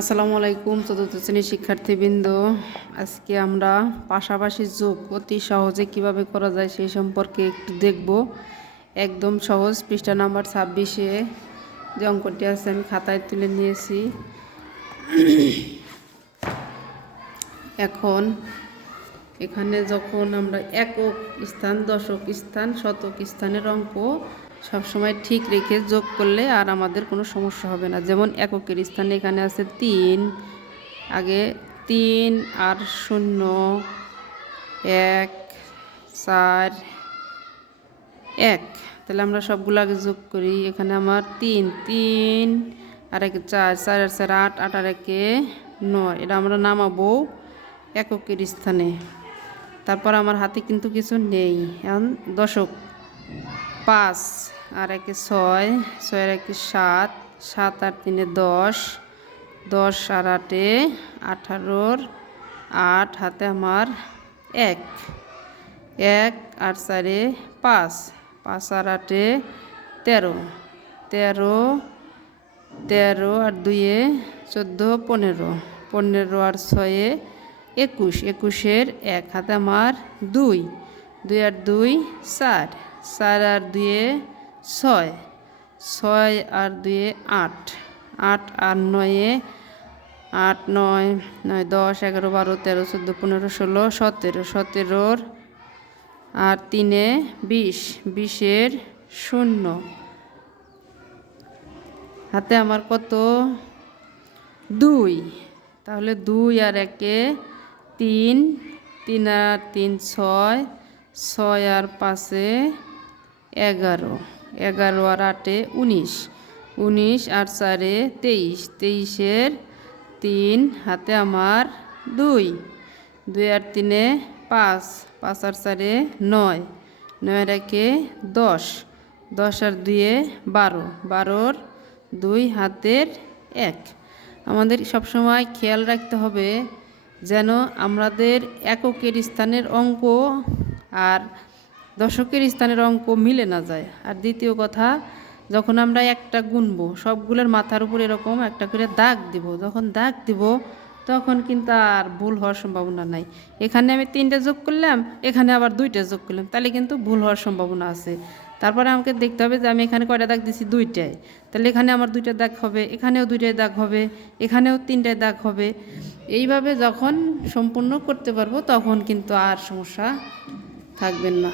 আসসালামু আলাইকুম চতুর্থ শ্রেণির শিক্ষার্থীবৃন্দ। আজকে আমরা পাশাপাশি যোগ অতি সহজে কীভাবে করা যায় সেই সম্পর্কে একটু দেখব। একদম সহজ, পৃষ্ঠা নাম্বার ছাব্বিশে যে অঙ্কটি আছে আমি খাতায় তুলে নিয়েছি। এখন এখানে যখন আমরা একক স্থান, দশক স্থান, শতক স্থানের অঙ্ক সবসময় ঠিক রেখে যোগ করলে আর আমাদের কোনো সমস্যা হবে না। যেমন এককের স্থানে এখানে আছে তিন, আগে তিন আর শূন্য, এক, চার, এক। তাহলে আমরা সবগুলো আগে যোগ করি। এখানে আমার তিন তিন আর একে চার চার আর চার আট আট আর একে নয়। এটা আমরা নামাবো এককের স্থানে। তারপর আমার হাতে কিন্তু কিছু নেই। এখন দশক, পাঁচ। আর একে ছয়, ছয়ের একে সাত সাত আর তিনে দশ দশ আর আটে আঠারোর আট, হাতে আমার এক। এক আর চারে পাঁচ পাঁচ আর আটে তেরো। তেরো তেরো আর দুইয়ে চোদ্দ, পনেরো। পনেরো আর ছয়ে একুশ, একুশের এক, হাতে আমার দুই। দুই আর দুই, চার। চার আর দুয়ে ছয় ছয় আর দুয়ে আট আট আর নয়ে আট, নয় নয়, দশ, এগারো, বারো, তেরো, চোদ্দ, পনেরো, ষোলো, সতেরো, সতেরোর আর তিনে বিশ, বিশের শূন্য। হাতে আমার কত? দুই। তাহলে দুই আর একে তিন তিন আর তিন ছয় ছয় আর পাঁচে এগারো। এগারো আর আটে উনিশ। উনিশ আর চারে তেইশ। তেইশের তিন হাতে আমার দুই। দুই আর তিনে পাঁচ। পাঁচ আর চারে নয়। নয় আর একে দশ। দশ আর দুয়ে বারো। বারোর দুই হাতের এক। আমাদের সবসময় খেয়াল রাখতে হবে যেন আমাদের এককের স্থানের অঙ্ক আর দশকের স্থানের অঙ্ক মিলে না যায়। আর দ্বিতীয় কথা, যখন আমরা একটা গুনবো, সবগুলোর মাথার উপর এরকম একটা করে দাগ দিব, যখন দাগ দিব, তখন কিন্তু আর ভুল হওয়ার সম্ভাবনা নাই। এখানে আমি তিনটে যোগ করলাম, এখানে আবার দুইটা যোগ করলাম, তাহলে কিন্তু ভুল হওয়ার সম্ভাবনা আছে। তারপরে আমাকে দেখতে হবে যে আমি এখানে কয়টা দাগ দিছি? দুইটায় তাহলে এখানে আমার দুইটা দাগ হবে, এখানেও দুইটায় দাগ হবে, এখানেও তিনটায় দাগ হবে। এইভাবে যখন সম্পূর্ণ করতে পারব, তখন কিন্তু আর সমস্যা থাকবেন না।